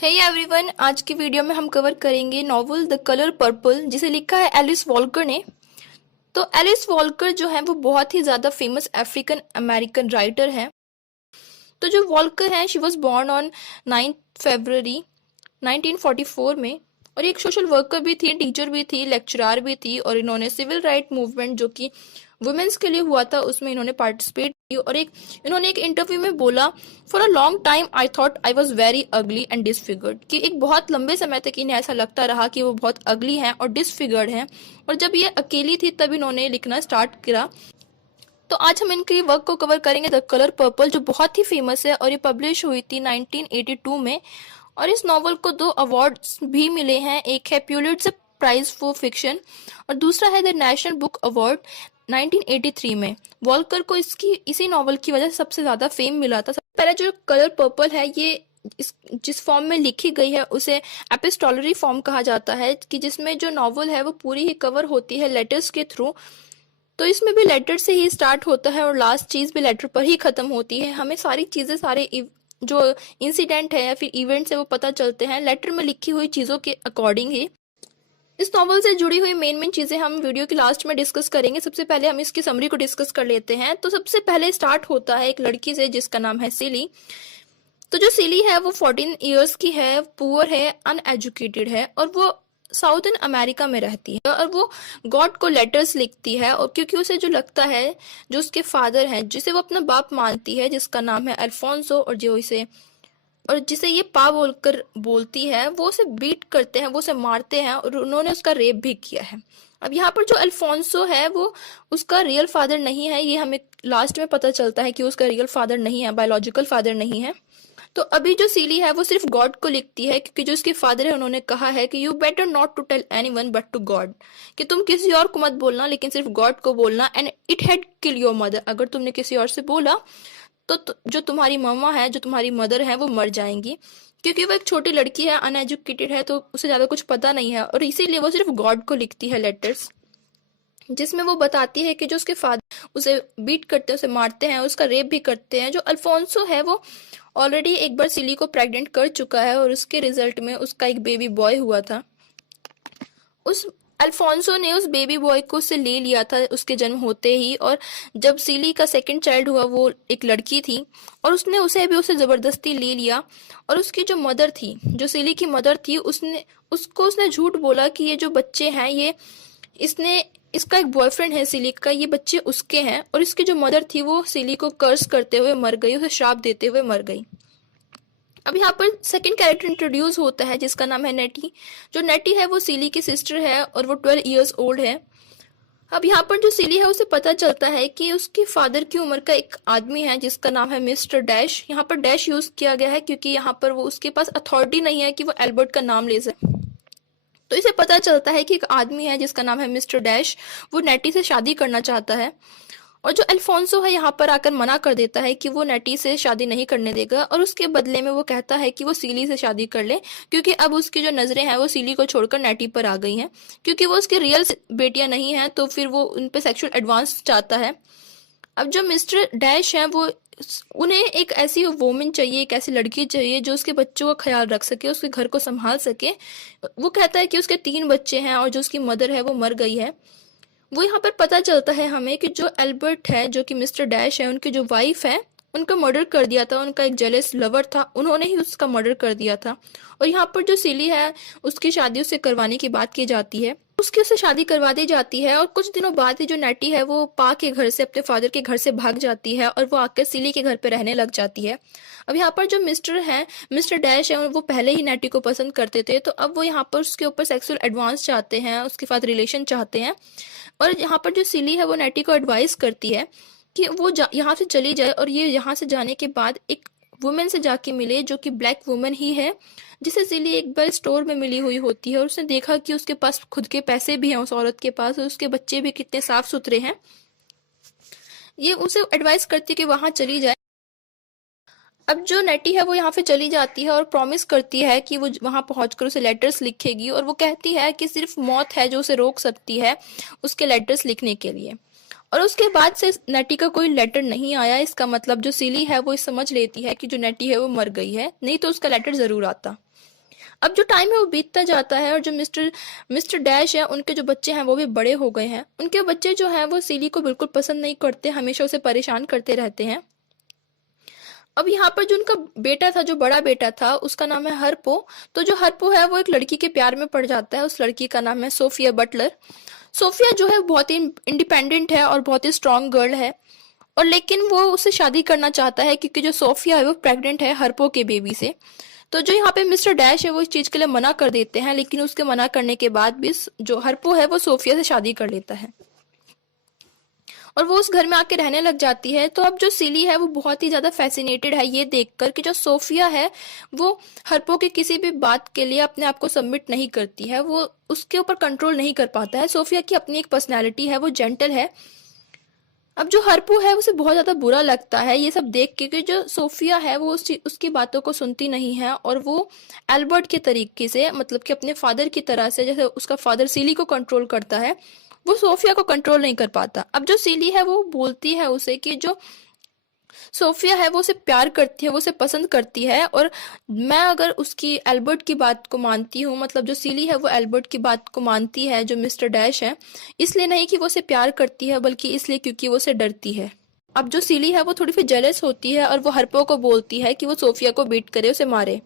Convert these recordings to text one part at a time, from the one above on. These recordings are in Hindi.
हे एवरीवन, आज की वीडियो में हम कवर करेंगे नॉवल द कलर पर्पल, जिसे लिखा है एलिस वॉल्कर ने। तो एलिस वॉल्कर जो है वो बहुत ही ज़्यादा फेमस अफ्रीकन अमेरिकन राइटर है। तो जो वॉल्कर है, शी वॉज बोर्न ऑन 9 फरवरी 1944 में, और एक सोशल वर्कर भी थी, टीचर भी थी, लेक्चरर भी थी, और इन्होंने सिविल राइट मूवमेंट जो कि वुमेन्स के लिए हुआ था उसमें इन्होंने पार्टिसिपेट की। और इन्होंने एक इंटरव्यू में बोला, for a long time I thought I was very ugly and disfigured, कि एक बहुत लंबे समय तक इन्हें ऐसा लगता रहा कि वो बहुत अगली हैं और डिसफिगर्ड हैं। और जब ये अकेली थी तब इन्होंने लिखना स्टार्ट किया। तो आज हम इनके वर्क को कवर करेंगे, द कलर पर्पल, जो बहुत ही फेमस है और ये पब्लिश हुई थी 1982 में। और इस नॉवल को 2 अवार्ड्स भी मिले हैं, एक है प्यूलिट्जर प्राइज फॉर फिक्शन और दूसरा है द नेशनल बुक अवार्ड 1983 में। वॉल्कर को इसी नॉवल की वजह से सबसे ज्यादा फेम मिला था। सबसे पहले जो कलर पर्पल है, ये जिस फॉर्म में लिखी गई है उसे एपिस्टोलरी फॉर्म कहा जाता है, कि जिसमें जो नॉवल है वो पूरी ही कवर होती है लेटर्स के थ्रू। तो इसमें भी लेटर से ही स्टार्ट होता है और लास्ट चीज भी लेटर पर ही खत्म होती है। हमें सारी चीजें, जो इंसिडेंट है या फिर इवेंट्स है वो पता चलते हैं लेटर में लिखी हुई चीजों के अकॉर्डिंग ही। इस नॉवल से जुड़ी हुई मेन चीजें हम वीडियो के लास्ट में डिस्कस करेंगे। सबसे पहले हम इसकी समरी को डिस्कस कर लेते हैं। तो सबसे पहले स्टार्ट होता है एक लड़की से जिसका नाम है सिली। तो जो सिली है वो 14 ईयर्स की है, पुअर है, अनएजुकेटेड है, और वो साउथर्न अमेरिका में रहती है। और वो गॉड को लेटर्स लिखती है, और क्योंकि उसे जो लगता है, जो उसके फादर हैं, जिसे वो अपना बाप मानती है, जिसका नाम है अल्फोंसो, और जिसे ये पा बोलकर बोलती है, वो उसे बीट करते हैं, वो उसे मारते हैं, और उन्होंने उसका रेप भी किया है। अब यहाँ पर जो अल्फोंसो है वो उसका रियल फादर नहीं है, ये हमें लास्ट में पता चलता है कि उसका रियल फादर नहीं है, बायोलॉजिकल फादर नहीं है। तो अभी जो सीली है वो सिर्फ गॉड को लिखती है, क्योंकि जो उसके फादर है उन्होंने कहा है कि you better not to tell anyone but to God, कि तुम किसी और को मत बोलना लेकिन सिर्फ गॉड को बोलना, and it had kill your mother, अगर तुमने किसी और से बोला तो जो तुम्हारी मम्मा है, जो तुम्हारी मदर है, वो मर जाएंगी। क्योंकि वो एक छोटी लड़की है, अनएजुकेटेड है, तो उसे ज्यादा कुछ पता नहीं है, और इसीलिए वो सिर्फ गॉड को लिखती है लेटर्स, जिसमें वो बताती है कि जो उसके फादर उसे बीट करते हैं, उसे मारते हैं, उसका रेप भी करते हैं। जो अल्फोंसो है वो ऑलरेडी एक बार सिली को प्रेग्नेंट कर चुका है, और उसके रिजल्ट में उसका एक बेबी बॉय हुआ था। उस अल्फोंसो ने उस बेबी बॉय को उससे ले लिया था उसके जन्म होते ही, और जब सिली का सेकंड चाइल्ड हुआ वो एक लड़की थी, और उसने उसे जबरदस्ती ले लिया। और उसकी जो मदर थी, जो सिली की मदर थी, उसने झूठ बोला कि ये जो बच्चे हैं, ये इसका एक बॉयफ्रेंड है सिली का, ये बच्चे उसके हैं। और इसकी जो मदर थी वो सिली को कर्स करते हुए मर गई, उसे श्राप देते हुए मर गई। अब यहाँ पर सेकंड कैरेक्टर इंट्रोड्यूस होता है जिसका नाम है नेटी। जो नेटी है वो सिली की सिस्टर है, और वो 12 इयर्स ओल्ड है। अब यहाँ पर जो सिली है उसे पता चलता है कि उसके फादर की उम्र का एक आदमी है जिसका नाम है मिस्टर डैश। यहाँ पर डैश यूज किया गया है क्योंकि यहाँ पर वो उसके पास अथॉरिटी नहीं है कि वो एल्बर्ट का नाम ले सके। तो इसे पता चलता है कि एक आदमी है जिसका नाम है मिस्टर डैश, वो नेटी से शादी करना चाहता है। और जो अल्फोंसो है यहाँ पर आकर मना कर देता है कि वो नेटी से शादी नहीं करने देगा, और उसके बदले में वो कहता है कि वो सीली से शादी कर ले, क्योंकि अब उसकी जो नजरें हैं वो सीली को छोड़कर नेटी पर आ गई हैं। क्योंकि वो उसकी रियल बेटियां नहीं हैं, तो फिर वो उन पे सेक्सुअल एडवांस चाहता है। अब जो मिस्टर डैश हैं, वो उन्हें एक ऐसी वोमन चाहिए, एक ऐसी लड़की चाहिए जो उसके बच्चों का ख्याल रख सके, उसके घर को संभाल सके। वो कहता है कि उसके 3 बच्चे हैं और जो उसकी मदर है वो मर गई है। वो यहाँ पर पता चलता है हमें कि जो एल्बर्ट है, जो कि मिस्टर डैश है, उनकी जो वाइफ है, उनका मर्डर कर दिया था। उनका एक जेलस लवर था, उन्होंने ही उसका मर्डर कर दिया था। और यहाँ पर जो सिली है उसकी शादी उससे करवाने की बात की जाती है, उससे शादी करवा दी जाती है। और कुछ दिनों बाद ही जो नेटी है वो पा के घर से, अपने फादर के घर से भाग जाती है, और वो आकर सिली के घर पे रहने लग जाती है। अब यहाँ पर जो मिस्टर डैश है, वो पहले ही नेटी को पसंद करते थे, तो अब वो यहाँ पर उसके ऊपर सेक्सुअल एडवांस चाहते हैं, उसके साथ रिलेशन चाहते हैं। और यहाँ पर जो सिली है वो नेटी को एडवाइस करती है कि वो यहाँ से चली जाए, और ये यहाँ से जाने के बाद एक वुमेन से जाके मिले जो कि ब्लैक वुमेन ही है, जिसे सिली एक बार स्टोर में मिली हुई होती है, और उसने देखा कि उसके पास खुद के पैसे भी हैं उस औरत के पास, और उसके बच्चे भी कितने साफ सुथरे हैं। ये उसे एडवाइस करती है कि वहां चली जाए। अब जो नेटी है वो यहाँ पे चली जाती है और प्रॉमिस करती है कि वो वहां पहुंचकर उसे लेटर्स लिखेगी, और वो कहती है कि सिर्फ मौत है जो उसे रोक सकती है उसके लेटर्स लिखने के लिए। और उसके बाद से नेटी का कोई लेटर नहीं आया। इसका मतलब जो सिली है वो समझ लेती है कि जो नेटी है वो मर गई है, नहीं तो उसका लेटर जरूर आता। अब जो टाइम है वो बीतता जाता है और जो मिस्टर डैश है उनके जो बच्चे हैं वो भी बड़े हो गए हैं। उनके बच्चे जो हैं वो सीली को बिल्कुल पसंद नहीं करते, हमेशा उसे परेशान करते रहते हैं। अब यहाँ पर जो उनका बेटा था, जो बड़ा बेटा था, उसका नाम है हरपो। तो जो हरपो है वो एक लड़की के प्यार में पड़ जाता है। उस लड़की का नाम है सोफिया बटलर। सोफिया जो है बहुत ही इंडिपेंडेंट है और बहुत ही स्ट्रांग गर्ल है, और लेकिन वो उससे शादी करना चाहता है क्योंकि जो सोफिया है वो प्रेग्नेंट है हरपो के बेबी से। तो जो यहाँ पे मिस्टर डैश है वो इस चीज के लिए मना कर देते हैं, लेकिन उसके मना करने के बाद भी जो हरपो है वो सोफिया से शादी कर लेता है और वो उस घर में आके रहने लग जाती है। तो अब जो सिली है वो बहुत ही ज्यादा फैसिनेटेड है ये देखकर कि जो सोफिया है वो हरपो की किसी भी बात के लिए अपने आप को सबमिट नहीं करती है, वो उसके ऊपर कंट्रोल नहीं कर पाता है। सोफिया की अपनी एक पर्सनैलिटी है, वो जेंटल है। अब जो हरपू है उसे बहुत ज्यादा बुरा लगता है ये सब देख के कि जो सोफिया है वो उसकी बातों को सुनती नहीं है, और वो एल्बर्ट के तरीके से, मतलब कि अपने फादर की तरह से, जैसे उसका फादर सीली को कंट्रोल करता है, वो सोफिया को कंट्रोल नहीं कर पाता। अब जो सीली है वो बोलती है उसे कि जो सोफिया है वो उसे प्यार करती है, वो उसे पसंद करती है, और मैं अगर उसकी एल्बर्ट की बात को मानती हूँ, मतलब जो सीली है वो एल्बर्ट की बात को मानती है जो मिस्टर डैश है, इसलिए नहीं कि वो उसे प्यार करती है बल्कि इसलिए क्योंकि वो उसे डरती है। अब जो सीली है वो थोड़ी सी जेलस होती है और वो हरपो को बोलती है कि वो सोफिया को बीट करे, उसे मारे।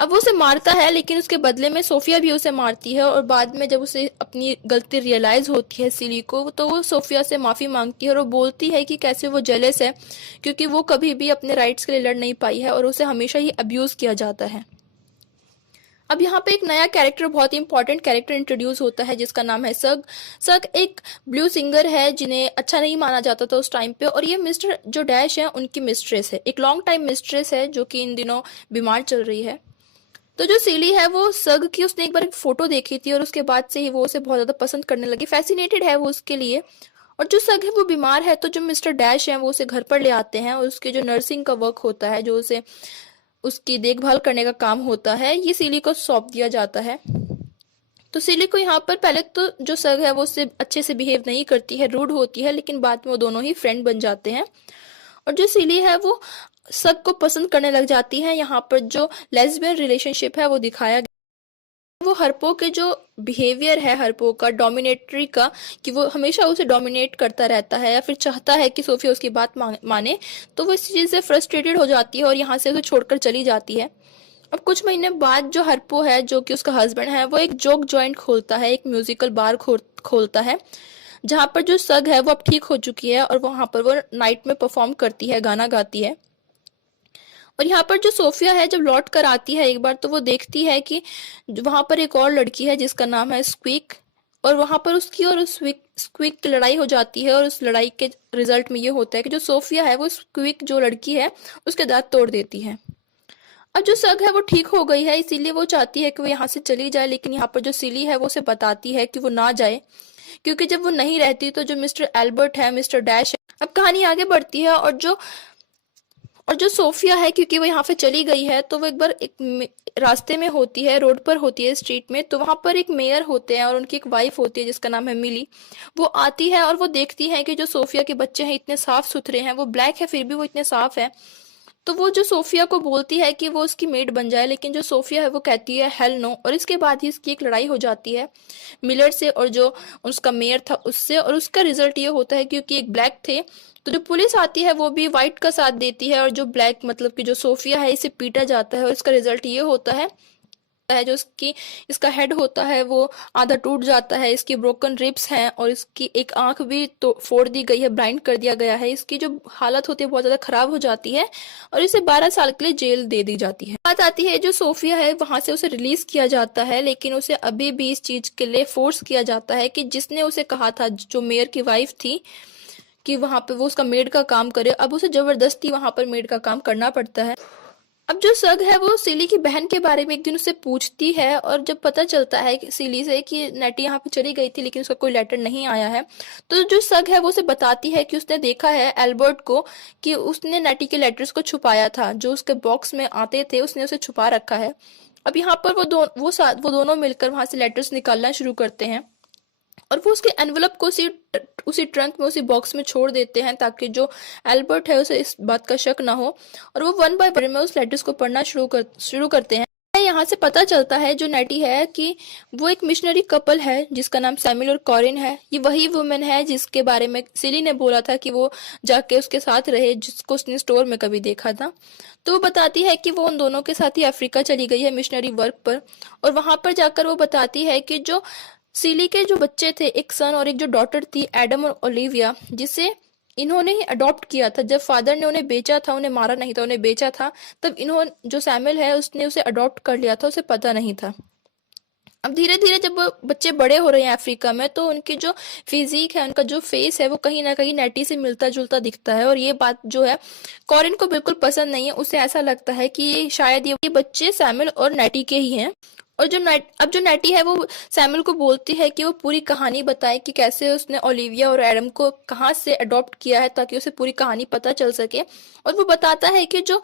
अब वो उसे मारता है लेकिन उसके बदले में सोफिया भी उसे मारती है, और बाद में जब उसे अपनी गलती रियलाइज होती है सिली को, तो वो सोफिया से माफी मांगती है और वो बोलती है कि कैसे वो जेलस है क्योंकि वो कभी भी अपने राइट्स के लिए लड़ नहीं पाई है और उसे हमेशा ही अब्यूज किया जाता है। अब यहाँ पे एक नया कैरेक्टर, बहुत ही इंपॉर्टेंट कैरेक्टर इंट्रोड्यूस होता है जिसका नाम है सग। सग एक ब्लू सिंगर है जिन्हें अच्छा नहीं माना जाता था उस टाइम पे, और ये मिस्टर जो डैश है उनकी मिस्ट्रेस है, एक लॉन्ग टाइम मिस्ट्रेस है जो कि इन दिनों बीमार चल रही है। तो जो सीली है वो सग की उसने एक बार एक फोटो देखी थी और उसके बाद से ही वो उसे बहुत ज्यादा पसंद करने लगी, फैसिनेटेड है वो उसके लिए। और जो सग है वो बीमार है, तो जो मिस्टर डैश है वो उसे घर पर ले आते हैं और उसके जो नर्सिंग का वर्क होता है, जो उसे उसकी देखभाल करने का काम होता है, ये सीली को सौंप दिया जाता है। तो सीली को यहाँ पर पहले तो जो सग है वो उससे अच्छे से बिहेव नहीं करती है, रूड होती है, लेकिन बाद में वो दोनों ही फ्रेंड बन जाते हैं और जो सीली है वो सग को पसंद करने लग जाती है। यहाँ पर जो लेस्बियन रिलेशनशिप है वो दिखाया गया। वो हरपो के जो बिहेवियर है हरपो का डोमिनेटरी का, कि वो हमेशा उसे डोमिनेट करता रहता है या फिर चाहता है कि सोफिया उसकी बात माने, तो वो इस चीज से फ्रस्ट्रेटेड हो जाती है और यहाँ से उसे छोड़कर चली जाती है। अब कुछ महीने बाद जो हरपो है, जो कि उसका हस्बैंड है, वो एक जोक जॉइंट खोलता है, एक म्यूजिकल बार खोलता है, जहाँ पर जो सग है वो अब ठीक हो चुकी है और वहां पर वो नाइट में परफॉर्म करती है, गाना गाती है। और यहाँ पर जो सोफिया है जब लौट कर आती है एक बार, तो वो देखती है कि वहां पर एक और लड़की है जिसका नाम है स्क्विक, और वहां पर उसकी और उस स्क्विक की लड़ाई हो जाती है, और उस लड़ाई के रिजल्ट में ये होता है कि जो सोफिया है वो स्क्विक जो लड़की है उसके दांत तोड़ देती है। अब जो सग है वो ठीक हो गई है, इसीलिए वो चाहती है कि वो यहाँ से चली जाए, लेकिन यहाँ पर जो सिली है वो उसे बताती है कि वो ना जाए, क्योंकि जब वो नहीं रहती तो जो मिस्टर एल्बर्ट है, मिस्टर डैश है। अब कहानी आगे बढ़ती है और जो सोफिया है, क्योंकि वो यहाँ पे चली गई है, तो वो एक बार एक रास्ते में होती है, रोड पर होती है, स्ट्रीट में, तो वहां पर एक मेयर होते हैं और उनकी एक वाइफ होती है जिसका नाम है मिली। वो आती है और वो देखती है कि जो सोफिया के बच्चे हैं इतने साफ सुथरे हैं, वो ब्लैक है फिर भी वो इतने साफ है। तो वो जो सोफिया को बोलती है कि वो उसकी मेड बन जाए, लेकिन जो सोफिया है वो कहती है हेल नो, और इसके बाद ही इसकी एक लड़ाई हो जाती है मिलर से और जो उसका मेयर था उससे, और उसका रिजल्ट ये होता है क्योंकि एक ब्लैक थे, तो जो पुलिस आती है वो भी व्हाइट का साथ देती है, और जो ब्लैक मतलब कि जो सोफिया है इसे पीटा जाता है, और इसका रिजल्ट ये होता है जो इसका हेड होता है वो आधा टूट जाता है, इसकी ब्रोकन रिब्स हैं और इसकी एक आंख भी तो फोड़ दी गई है, ब्लाइंड कर दिया गया है। इसकी जो हालत होती है बहुत ज्यादा खराब हो जाती है और इसे 12 साल के लिए जेल दे दी जाती है। बात आती है जो सोफिया है वहां से उसे रिलीज किया जाता है, लेकिन उसे अभी भी इस चीज के लिए फोर्स किया जाता है कि जिसने उसे कहा था, जो मेयर की वाइफ थी, कि वहां पे वो उसका मेड का काम करे, अब उसे जबरदस्ती वहां पर मेड का काम करना पड़ता है। अब जो सग है वो सिली की बहन के बारे में एक दिन उससे पूछती है, और जब पता चलता है कि सिली से कि नेटी यहाँ पे चली गई थी लेकिन उसका कोई लेटर नहीं आया है, तो जो सग है वो उसे बताती है कि उसने देखा है एल्बर्ट को कि उसने नेटी के लेटर्स को छुपाया था, जो उसके बॉक्स में आते थे उसने उसे छुपा रखा है। अब यहाँ पर वो दोनों मिलकर वहां से लेटर्स निकालना शुरू करते हैं और वो उसके एनवलप को उसी ट्रंक में, उसी बॉक्स में छोड़ देते हैं ताकि जो एल्बर्ट है उसे इस बात का शक ना हो, और वो वन बाय वन में उस लेटर्स को पढ़ना शुरू करते हैं। यहाँ से पता चलता है जो नेटी है कि वो एक मिशनरी कपल है जिसका नाम सैमुअल और कॉरिन है। ये वही वुमेन है जिसके बारे में सिली ने बोला था कि वो जाके उसके साथ रहे, जिसको उसने स्टोर में कभी देखा था। तो वो बताती है कि वो उन दोनों के साथ ही अफ्रीका चली गई है मिशनरी वर्क पर, और वहां पर जाकर वो बताती है कि जो सिली के जो बच्चे थे, एक सन और एक जो डॉटर थी, एडम और ओलिविया, जिसे इन्होंने ही अडॉप्ट किया था। जब फादर ने उन्हें बेचा था, उन्हें मारा नहीं था, उन्हें बेचा था, तब इन्होंने, जो सैमुअल है, उसने उसे अडॉप्ट कर लिया था, उसे पता नहीं था। अब धीरे धीरे जब वो बच्चे बड़े हो रहे हैं अफ्रीका में, तो उनकी जो फिजिक है, उनका जो फेस है, वो कहीं ना कहीं नेटी से मिलता जुलता दिखता है। और ये बात जो है कॉरिन को बिल्कुल पसंद नहीं है। उसे ऐसा लगता है कि शायद ये बच्चे सैमुअल और नेटी के ही हैं। और जो नेटी है वो सैमुअल को बोलती है कि वो पूरी कहानी बताए कि कैसे उसने ओलिविया और एडम को कहाँ से अडॉप्ट किया है, ताकि उसे पूरी कहानी पता चल सके। और वो बताता है कि जो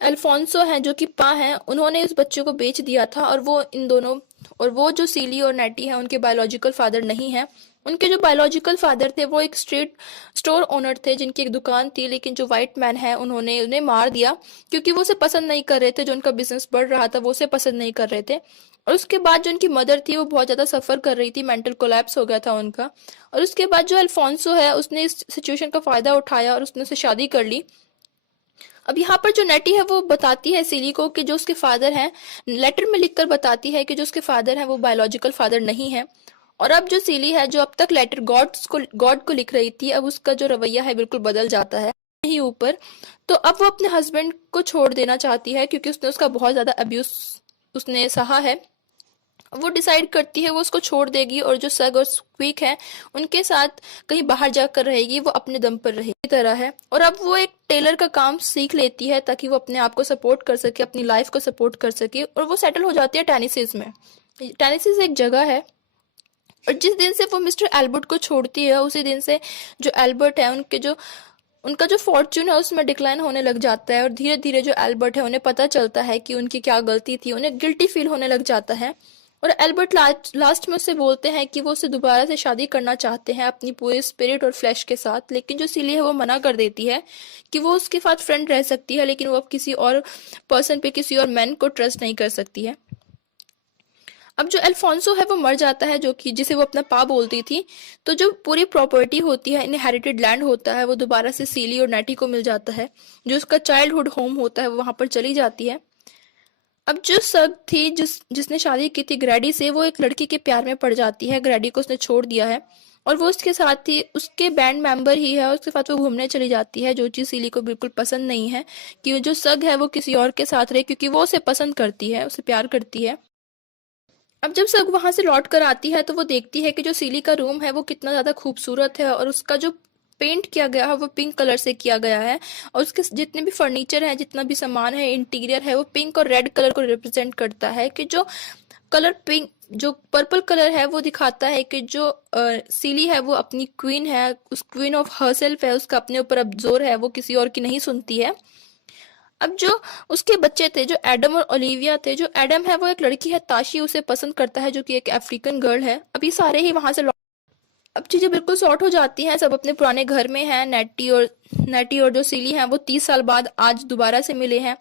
अल्फोंसो हैं, जो कि पा हैं, उन्होंने उस बच्चे को बेच दिया था, और वो इन दोनों, और वो जो सीली और नेटी हैं, उनके बायोलॉजिकल फादर नहीं है। उनके जो बायोलॉजिकल फादर थे वो एक स्ट्रीट स्टोर ओनर थे, जिनकी एक दुकान थी, लेकिन जो व्हाइट मैन है उन्होंने उन्हें मार दिया, क्योंकि वो उसे पसंद नहीं कर रहे थे। जो उनका बिजनेस बढ़ रहा था वो उसे पसंद नहीं कर रहे थे। और उसके बाद जो उनकी मदर थी वो बहुत ज्यादा सफर कर रही थी, मेंटल कोलैप्स हो गया था उनका। और उसके बाद जो अल्फोंसो है, उसने इस सिचुएशन का फायदा उठाया और उसने उसे शादी कर ली। अब यहाँ पर जो नेटी है वो बताती है सिली को कि जो उसके फादर हैं, लेटर में लिखकर बताती है कि जो उसके फादर हैं वो बायोलॉजिकल फादर नहीं है। और अब जो सिली है, जो अब तक लेटर गॉड को लिख रही थी, अब उसका जो रवैया है बिल्कुल बदल जाता है ही ऊपर। तो अब वो अपने हस्बैंड को छोड़ देना चाहती है, क्योंकि उसने उसका बहुत ज्यादा अब्यूज उसने सहा है। वो डिसाइड करती है वो उसको छोड़ देगी, और जो सग और स्क्वीक है उनके साथ कहीं बाहर जाकर रहेगी, वो अपने दम पर रहेगी की तरह है। और अब वो एक टेलर का काम सीख लेती है, ताकि वो अपने आप को सपोर्ट कर सके, अपनी लाइफ को सपोर्ट कर सके। और वो सेटल हो जाती है टेनेसीज में। टेनेसीज एक जगह है, और जिस दिन से वो मिस्टर एल्बर्ट को छोड़ती है, उसी दिन से जो एल्बर्ट है, उनका जो फॉर्च्यून है उसमें डिक्लाइन होने लग जाता है। और धीरे धीरे जो एल्बर्ट है, उन्हें पता चलता है कि उनकी क्या गलती थी, उन्हें गिल्टी फील होने लग जाता है। और एल्बर्ट लास्ट में उससे बोलते हैं कि वो उससे दोबारा से शादी करना चाहते हैं अपनी पूरे स्पिरिट और फ्लैश के साथ। लेकिन जो सिली है वो मना कर देती है कि वो उसके साथ फ्रेंड रह सकती है, लेकिन वो अब किसी और पर्सन पे, किसी और मैन को ट्रस्ट नहीं कर सकती है। अब जो अल्फोंसो है वो मर जाता है, जो कि जिसे वो अपना पा बोलती थी। तो जो पूरी प्रॉपर्टी होती है, इनहेरिटेड लैंड होता है, वो दोबारा से सीली और नेटी को मिल जाता है। जो उसका चाइल्डहुड होम होता है वो वहां पर चली जाती है। अब जो सग थी, जिसने शादी की थी ग्रैडी से, वो एक लड़की के प्यार में पड़ जाती है। ग्रैडी को उसने छोड़ दिया है, और वो उसके साथ ही उसके बैंड मेंबर ही है, और उसके साथ वो घूमने चली जाती है। जो चीज सीली को बिल्कुल पसंद नहीं है कि जो सग है वो किसी और के साथ रहे, क्योंकि वो उसे पसंद करती है, उसे प्यार करती है। अब जब सग वहां से लौट कर आती है, तो वो देखती है कि जो सीली का रूम है वो कितना ज्यादा खूबसूरत है, और उसका जो पेंट किया गया है वो पिंक कलर से किया गया है। और उसके जितने भी फर्नीचर है, जितना भी सामान है, इंटीरियर है, वो पिंक और रेड कलर को रिप्रेजेंट करता है। कि जो कलर पिंक, जो पर्पल कलर है, वो दिखाता है कि जो सीली है वो अपनी क्वीन है, उस क्वीन ऑफ हरसेल्फ है, उसका अपने ऊपर अब जोर है, वो किसी और की नहीं सुनती है। अब जो उसके बच्चे थे, जो एडम और ओलिविया थे, जो एडम है वो एक लड़की है, ताशी उसे पसंद करता है, जो कि एक अफ्रीकन गर्ल है। अभी सारे ही वहां से अब चीजें बिल्कुल सॉर्ट हो जाती हैं, सब अपने पुराने घर में हैं। नेटी और जो सीली हैं वो 30 साल बाद आज दोबारा से मिले हैं।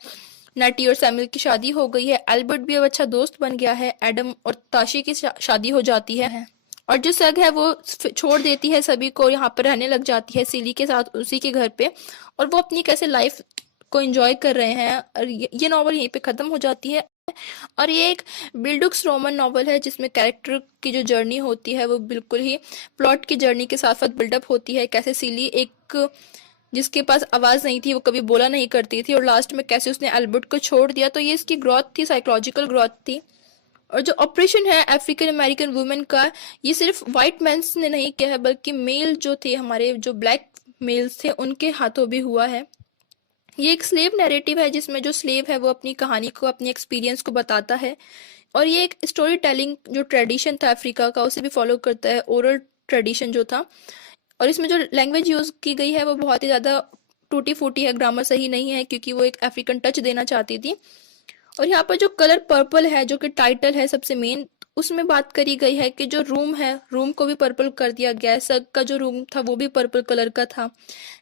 नेटी और सैमुअल की शादी हो गई है, एल्बर्ट भी अब अच्छा दोस्त बन गया है, एडम और ताशी की शादी हो जाती है। और जो सग है वो छोड़ देती है सभी को, यहाँ पर रहने लग जाती है सीली के साथ उसी के घर पे। और वो अपनी कैसे लाइफ को एंजॉय कर रहे हैं। और ये नॉवल यहीं पे खत्म हो जाती है। और ये एक बिल्डुक्स रोमन नॉवल है, जिसमें कैरेक्टर की जो जर्नी होती है वो बिल्कुल ही प्लॉट की जर्नी के साथ साथ बिल्डअप होती है। कैसे सीली, एक जिसके पास आवाज नहीं थी, वो कभी बोला नहीं करती थी, और लास्ट में कैसे उसने एल्बर्ट को छोड़ दिया। तो ये इसकी ग्रोथ थी, साइकोलॉजिकल ग्रोथ थी। और जो ऑपरेशन है अफ्रीकन अमेरिकन वुमेन का, ये सिर्फ व्हाइट मेंस ने नहीं किया है, बल्कि मेल जो थे, हमारे जो ब्लैक मेल्स थे, उनके हाथों भी हुआ है। ये एक स्लेव नैरेटिव है, जिसमें जो स्लेव है वो अपनी कहानी को, अपनी एक्सपीरियंस को बताता है। और ये एक स्टोरी टेलिंग जो ट्रेडिशन था अफ्रीका का, उसे भी फॉलो करता है, ओरल ट्रेडिशन जो था। और इसमें जो लैंग्वेज यूज की गई है वो बहुत ही ज्यादा टूटी फूटी है, ग्रामर सही नहीं है, क्योंकि वो एक अफ्रीकन टच देना चाहती थी। और यहाँ पर जो कलर पर्पल है, जो कि टाइटल है सबसे मेन, उसमें बात करी गई है कि जो रूम है, रूम को भी पर्पल कर दिया गया है। सग का जो रूम था वो भी पर्पल कलर का था।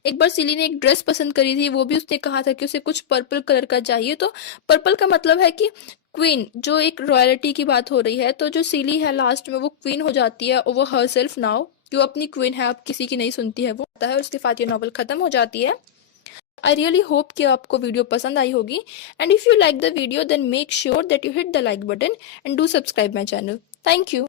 एक बार सिली ने एक ड्रेस पसंद करी थी, वो भी उसने कहा था कि उसे कुछ पर्पल कलर का चाहिए। तो पर्पल का मतलब है कि क्वीन, जो एक रॉयल्टी की बात हो रही है। तो जो सिली है लास्ट में वो क्वीन हो जाती है ओवर हर सेल्फ नाउ, कि वो अपनी क्वीन है, अब किसी की नहीं सुनती है वो होता है, और उसके साथ ये नॉवल खत्म हो जाती है। आई रियली होप कि आपको वीडियो पसंद आई होगी, and if you like the video then make sure that you hit the like button and do subscribe my channel. Thank you.